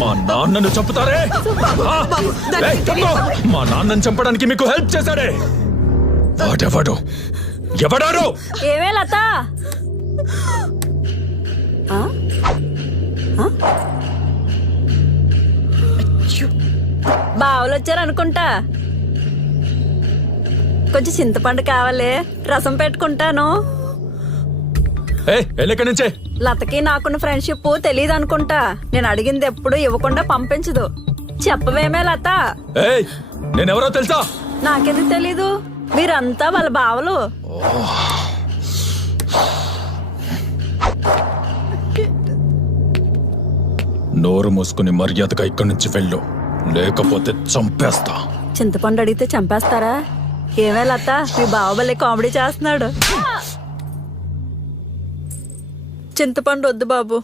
మా నాన్నను చంపుతారే? మా నాన్నను చంపడానికి మీకు హెల్ప్ చేశాడే వాడెవడు? ఎవడారు? ఏమే లత, బావలు వచ్చారనుకుంటా. కొంచెం చింతపండు కావాలి, రసం పెట్టుకుంటాను. ఎక్కడి నుంచే? లతకి నాకున్న ఫ్రెండ్షిప్ తెలీదు అనుకుంటా. నేను అడిగింది ఎప్పుడు ఇవ్వకుండా పంపించదు. చెప్పవేమే లత? నేనెవరో తెలుసా? నాకెందుకు తెలీదు? మీరంతా వాళ్ళ బావలు. నోరు మూసుకుని మర్యాదగా ఇక్కడి నుంచి వెళ్ళు, లేకపోతే చంపేస్తా. చింతపండు అడిగితే చంపేస్తారా? ఏమే లత, మీ బావబల్లే కామెడీ చేస్తున్నాడు. చింతపండు వద్దు బాబు.